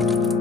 Thank you.